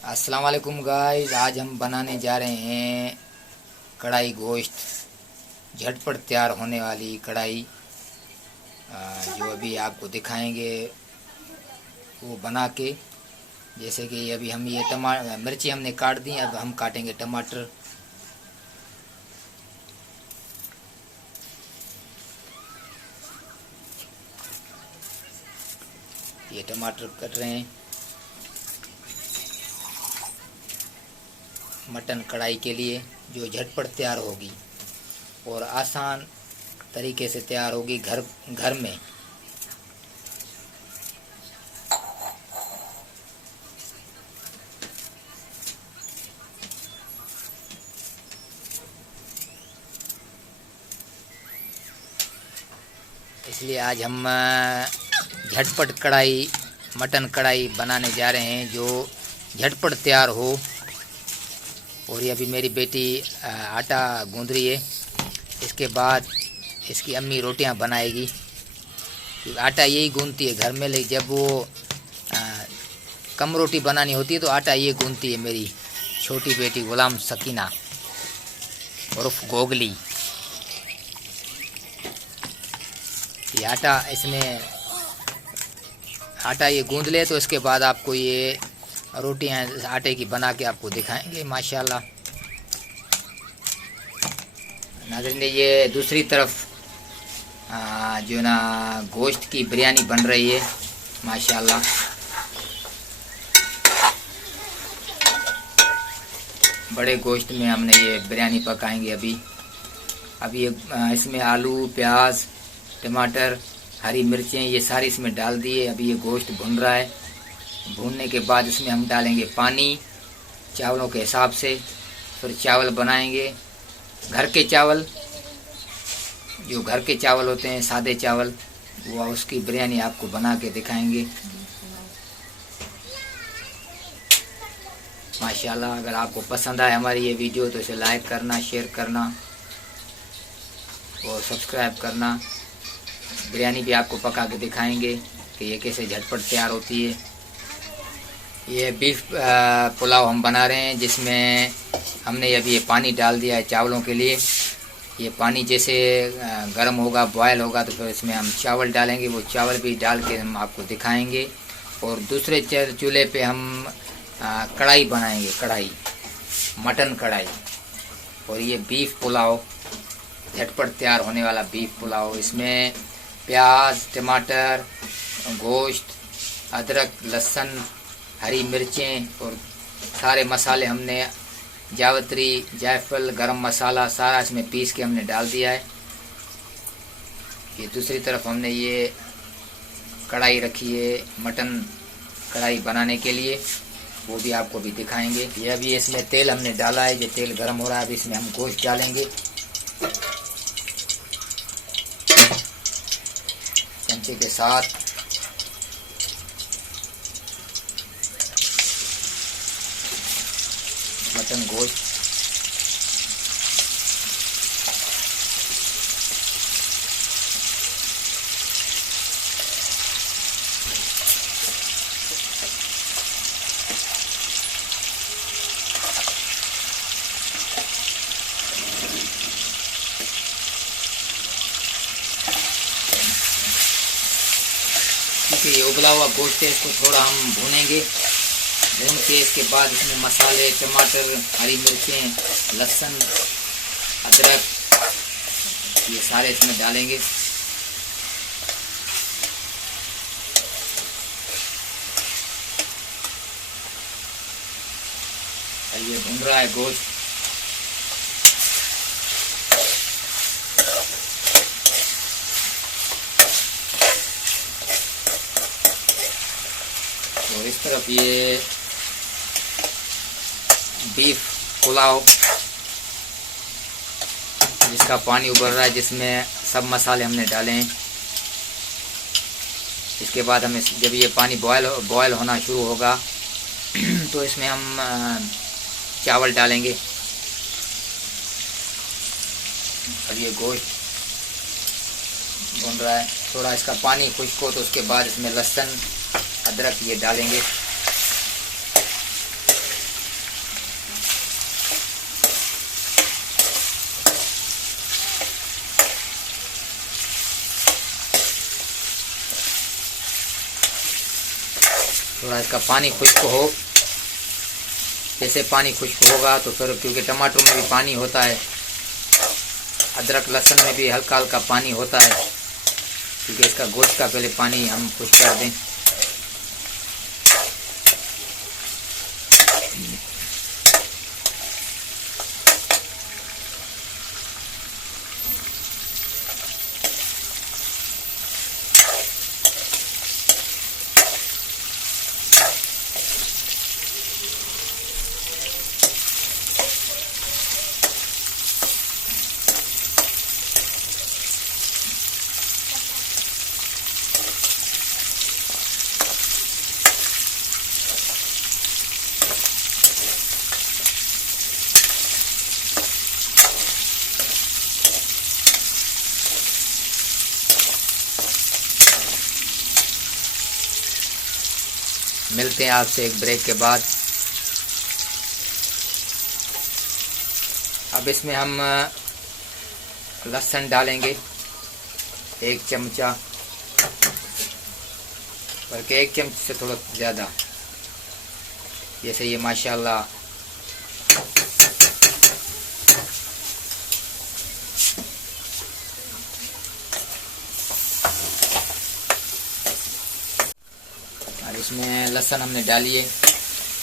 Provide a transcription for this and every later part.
अस्सलाम वालेकुम गाइस। आज हम बनाने जा रहे हैं कढ़ाई गोश्त। झटपट तैयार होने वाली कढ़ाई जो अभी आपको दिखाएंगे वो बना के। जैसे कि अभी हम ये मिर्ची हमने काट दी, अब हम काटेंगे टमाटर। ये टमाटर कट रहे हैं मटन कढ़ाई के लिए, जो झटपट तैयार होगी और आसान तरीके से तैयार होगी घर में। इसलिए आज हम झटपट कढ़ाई मटन कढ़ाई बनाने जा रहे हैं जो झटपट तैयार हो। और ये अभी मेरी बेटी आटा गूंद रही है। इसके बाद इसकी अम्मी रोटियां बनाएगी। आटा यही गूंदती है घर में, लेकिन जब वो कम रोटी बनानी होती है तो आटा ये गूंदती है मेरी छोटी बेटी गुलाम सकीना उर्फ गोगली। ये आटा ये गूंद ले तो इसके बाद आपको ये रोटियां आटे की बना के आपको दिखाएंगे माशाल्लाह। नाज़रीन, ये दूसरी तरफ जो ना गोश्त की बिरयानी बन रही है माशाल्लाह। बड़े गोश्त में हमने ये बिरयानी पकाएंगे अभी ये इसमें आलू, प्याज, टमाटर, हरी मिर्चें ये सारी इसमें डाल दिए। अभी ये गोश्त भुन रहा है। भूनने के बाद इसमें हम डालेंगे पानी चावलों के हिसाब से। फिर चावल बनाएंगे घर के चावल, जो घर के चावल होते हैं सादे चावल, वो उसकी बिरयानी आपको बना के दिखाएंगे माशाल्लाह। अगर आपको पसंद आए हमारी ये वीडियो तो इसे लाइक करना, शेयर करना और सब्सक्राइब करना। बिरयानी भी आपको पका के दिखाएंगे कि ये कैसे झटपट तैयार होती है। ये बीफ पुलाव हम बना रहे हैं, जिसमें हमने अभी ये पानी डाल दिया है चावलों के लिए। ये पानी जैसे गर्म होगा, बॉयल होगा, तो फिर इसमें हम चावल डालेंगे। वो चावल भी डाल के हम आपको दिखाएंगे। और दूसरे चूल्हे पे हम कढ़ाई बनाएंगे, मटन कढ़ाई। और ये बीफ पुलाव, झटपट तैयार होने वाला बीफ पुलाव। इसमें प्याज, टमाटर, गोश्त, अदरक, लहसुन, हरी मिर्चें और सारे मसाले हमने जावित्री, जायफल, गरम मसाला सारा इसमें पीस के हमने डाल दिया है। ये दूसरी तरफ हमने ये कढ़ाई रखी है मटन कढ़ाई बनाने के लिए, वो भी आपको भी दिखाएंगे। ये अभी इसमें तेल हमने डाला है, ये तेल गर्म हो रहा है। अभी इसमें हम गोश्त डालेंगे चमचे के साथ। मटन गोश्त क्योंकि ये उबला हुआ गोश्त है, इसको थोड़ा हम भूनेंगे। भून के इसके बाद इसमें मसाले, टमाटर, हरी मिर्चें, लहसुन, अदरक ये सारे इसमें डालेंगे। ये भून रहा है गोश्त। और इस तरफ ये बीफ पुलाव, जिसका पानी उबल रहा है, जिसमें सब मसाले हमने डाले हैं। इसके बाद हमें जब ये पानी बॉयल होना शुरू होगा तो इसमें हम चावल डालेंगे। अब ये गोश्त भून रहा है, थोड़ा इसका पानी खुश्क हो तो उसके बाद इसमें लहसुन, अदरक ये डालेंगे। थोड़ा इसका पानी खुश्क हो। जैसे पानी खुश्क होगा तो फिर, क्योंकि टमाटर में भी पानी होता है, अदरक लहसुन में भी हल्का हल्का पानी होता है, क्योंकि इसका गोश्त का पहले पानी हम खुश्क कर दें। मिलते हैं आपसे एक ब्रेक के बाद। अब इसमें हम लहसुन डालेंगे 1 चमचा, बल्कि 1 चमचे से थोड़ा ज़्यादा। जैसे ये माशाल्लाह इसमें लहसुन हमने डाली है,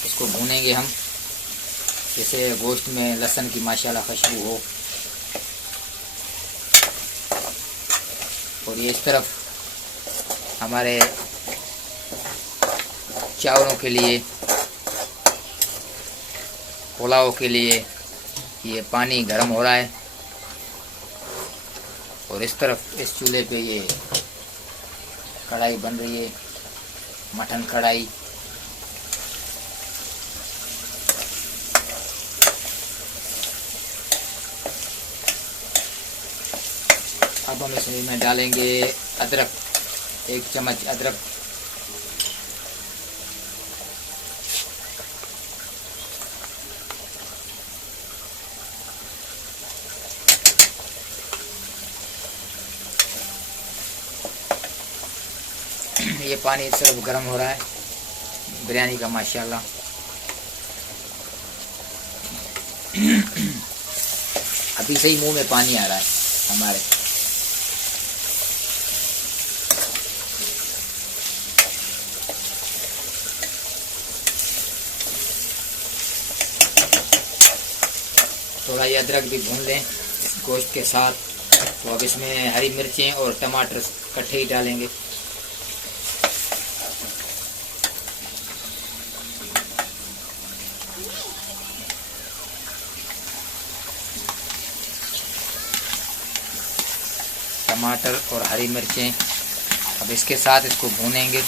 इसको भूनेंगे हम, जैसे गोश्त में लहसुन की माशाल्लाह खुशबू हो। और ये इस तरफ हमारे चावलों के लिए, पुलाव के लिए ये पानी गर्म हो रहा है। और इस तरफ इस चूल्हे पे ये कढ़ाई बन रही है, मटन कढ़ाई। अब हम इसमें डालेंगे अदरक, 1 चम्मच अदरक। ये पानी सिर्फ गर्म हो रहा है बिरयानी का माशाल्लाह। अभी से ही मुंह में पानी आ रहा है हमारे। थोड़ा ये अदरक भी भून लें इस गोश्त के साथ। तो अब इसमें हरी मिर्चें और टमाटर इकट्ठे ही डालेंगे। टमाटर और हरी मिर्चें, अब इसके साथ इसको भूनेंगे।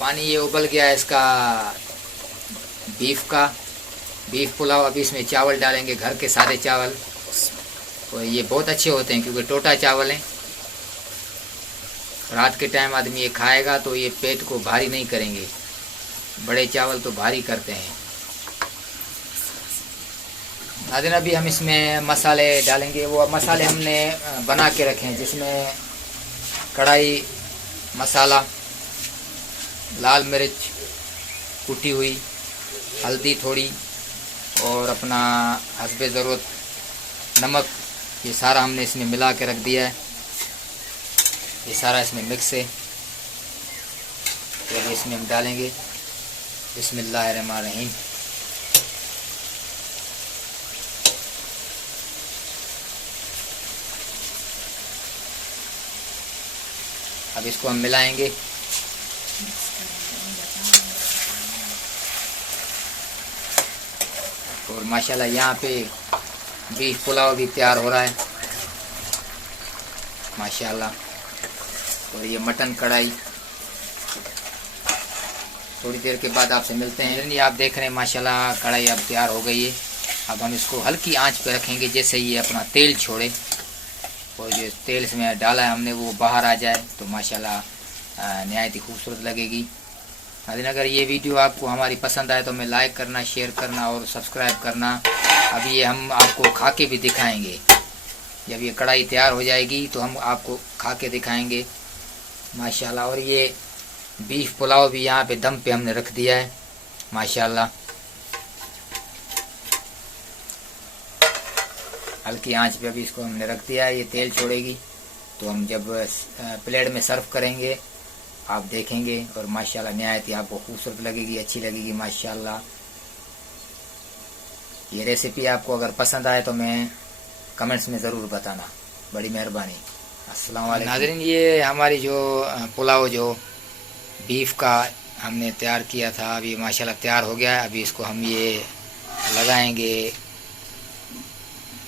पानी ये उबल गया है इसका बीफ पुलाव। अभी इसमें चावल डालेंगे, घर के सादे चावल। तो ये बहुत अच्छे होते हैं क्योंकि टोटा चावल हैं। रात के टाइम आदमी ये खाएगा तो ये पेट को भारी नहीं करेंगे, बड़े चावल तो भारी करते हैं। नाज़रीन अभी हम इसमें मसाले डालेंगे। वो मसाले हमने बना के रखे हैं, जिसमें कढ़ाई मसाला, लाल मिर्च कुटी हुई, हल्दी थोड़ी, और अपना हस्बे ज़रूरत नमक, ये सारा हमने इसमें मिला के रख दिया है। ये सारा इसमें मिक्स है। तो इसमें हम डालेंगे बिस्मिल्लाहिर्रहमानिर्रहीम। अब इसको हम मिलाएंगे। और माशाल्लाह यहाँ पे बीफ पुलाव भी तैयार हो रहा है माशाल्लाह। और ये मटन कढ़ाई। थोड़ी देर के बाद आपसे मिलते हैं। ये आप देख रहे हैं माशाल्लाह कढ़ाई अब तैयार हो गई है। अब हम इसको हल्की आंच पे रखेंगे, जैसे ये अपना तेल छोड़े और जो तेल इसमें डाला है हमने वो बाहर आ जाए तो माशाल्लाह नहायत ही खूबसूरत लगेगी। नाज़रीन, अगर ये वीडियो आपको हमारी पसंद आए तो हमें लाइक करना, शेयर करना और सब्सक्राइब करना। अब ये हम आपको खा के भी दिखाएंगे। जब ये कढ़ाई तैयार हो जाएगी तो हम आपको खा के दिखाएंगे माशाल्लाह। और ये बीफ पुलाव भी यहाँ पे दम पे हमने रख दिया है माशाल्लाह। हल्की आंच पे अभी इसको हमने रख दिया है। ये तेल छोड़ेगी तो हम जब प्लेट में सर्व करेंगे आप देखेंगे और माशाल्लाह नहायत ही आपको खूबसूरत लगेगी, अच्छी लगेगी माशाल्लाह। ये रेसिपी आपको अगर पसंद आए तो मैं कमेंट्स में ज़रूर बताना, बड़ी मेहरबानी। अस्सलाम वालेकुम। नाज़रीन, ये हमारी जो पुलाव जो बीफ का हमने तैयार किया था अभी माशाल्लाह तैयार हो गया है। अभी इसको हम ये लगाएंगे,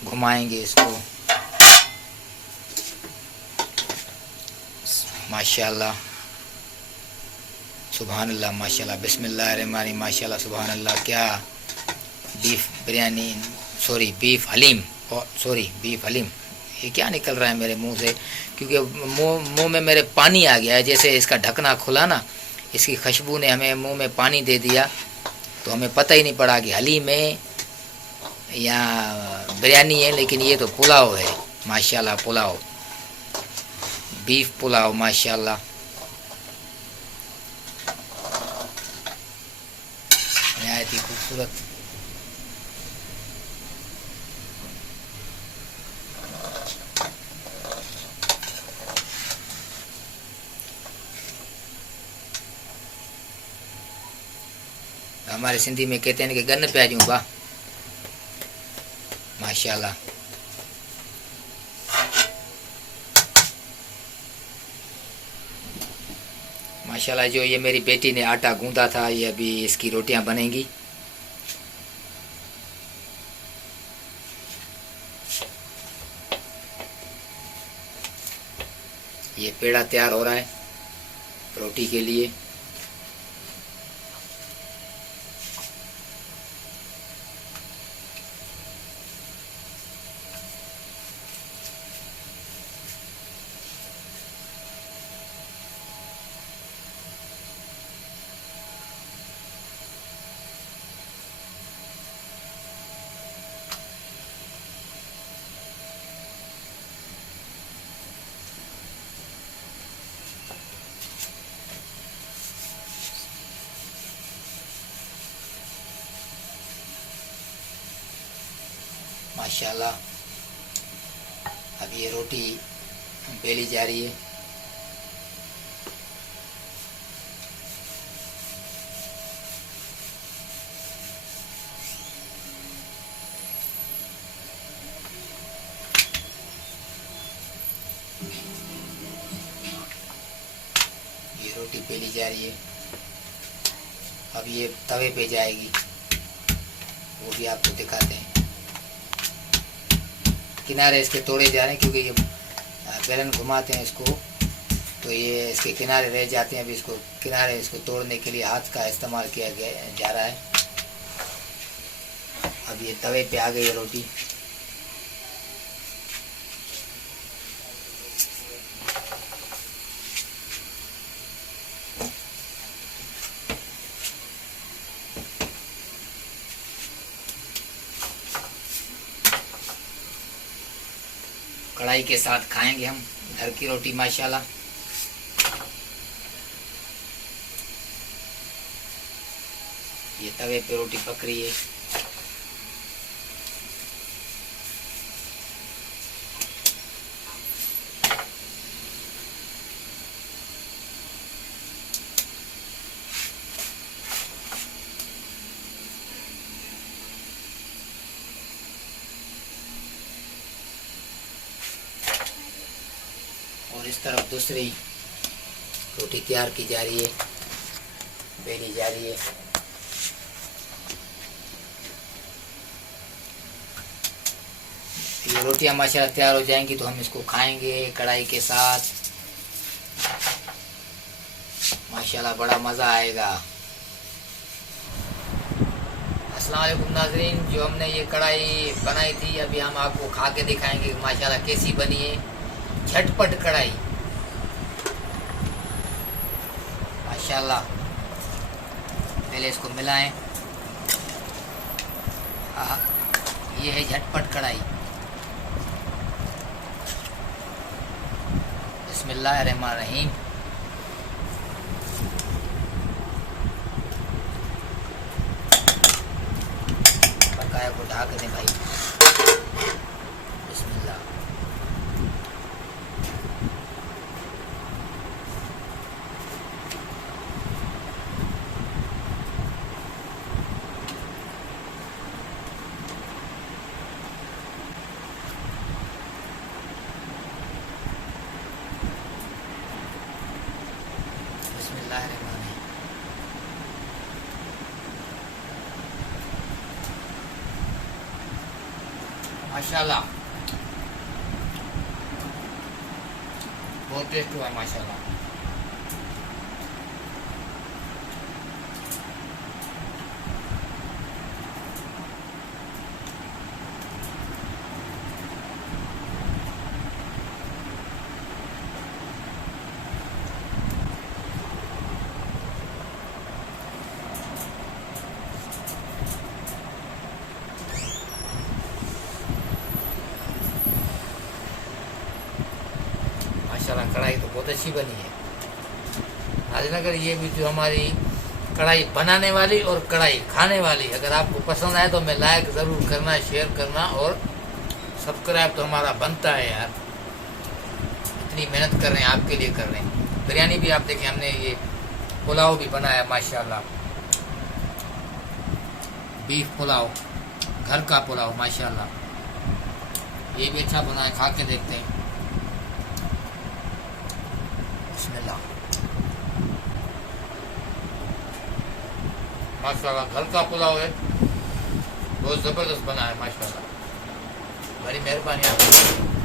घुमाएंगे इसको माशाल्लाह। सुभान अल्लाह माशाल्लाह, बिस्मिल्लाहिर्रहमानिर्रहीम माशाल्लाह सुभान अल्लाह। क्या beef biryani, sorry beef haleem, beef haleem. ये क्या निकल रहा है मेरे मुंह से, क्योंकि मुंह में मेरे पानी आ गया है। जैसे इसका ढकना खुला ना, इसकी खुशबू ने हमें मुंह में पानी दे दिया तो हमें पता ही नहीं पड़ा कि हलीम है या बिरयानी है। लेकिन ये तो पुलाव है माशाल्लाह, पुलाव, बीफ पुलाव माशाल्लाह, नहायत ही खूबसूरत। हमारे सिंधी में कहते हैं कि गन प्याजूं बा माशाल्लाह। माशाल्लाह, जो ये मेरी बेटी ने आटा गूंदा था ये अभी इसकी रोटियां बनेंगी। ये पेड़ा तैयार हो रहा है रोटी के लिए। माशाल्लाह, अब ये रोटी बेली जा रही है। ये रोटी बेली जा रही है, अब ये तवे पे जाएगी, वो भी आपको दिखाते हैं। किनारे इसके तोड़े जा रहे हैं क्योंकि ये बेलन घुमाते हैं इसको तो ये इसके किनारे रह जाते हैं। अभी इसको किनारे इसको तोड़ने के लिए हाथ का इस्तेमाल किया जा रहा है। अब ये तवे पे आ गई है रोटी। कढ़ाई के साथ खाएंगे हम घर की रोटी माशाल्लाह। ये तवे पे रोटी पक रही है। और इस तरफ दूसरी रोटी तैयार की जा रही है, बेली जा रही है। ये रोटियां माशाल्लाह तैयार हो जाएंगी तो हम इसको खाएंगे कढ़ाई के साथ। माशाल्लाह बड़ा मज़ा आएगा। अस्सलाम वालेकुम नाज़रीन, जो हमने ये कढ़ाई बनाई थी अभी हम आपको खा के दिखाएंगे माशाल्लाह कैसी बनी है। झटपट कढ़ाई माशाल्लाह। पहले इसको मिलाएं। ये है झटपट कढ़ाई। बिस्मिल्लाहिर्रहमानिर्रहीम। पकाया को ढाक दें भाई। बिस्मिल्लाह। माशाल्लाह बहुत टेस्ट हुआ माशाल्लाह। माशाल्लाह कढ़ाई तो बहुत अच्छी बनी है। नाज़रीन अगर ये भी जो हमारी कढ़ाई बनाने वाली और कढ़ाई खाने वाली अगर आपको पसंद आए तो मैं लाइक ज़रूर करना, शेयर करना और सब्सक्राइब तो हमारा बनता है यार। इतनी मेहनत कर रहे हैं, आपके लिए कर रहे हैं। बिरयानी भी आप देखें, हमने ये पुलाव भी बनाया माशाल्लाह। बीफ पुलाव, घर का पुलाव माशाल्लाह। ये भी अच्छा बना है, खा के देखते हैं। बिस्मिल्लाह। माशाल्लाह घर का पुलाव है, बहुत ज़बरदस्त बना है माशाल्लाह। बड़ी मेहरबानी आपकी।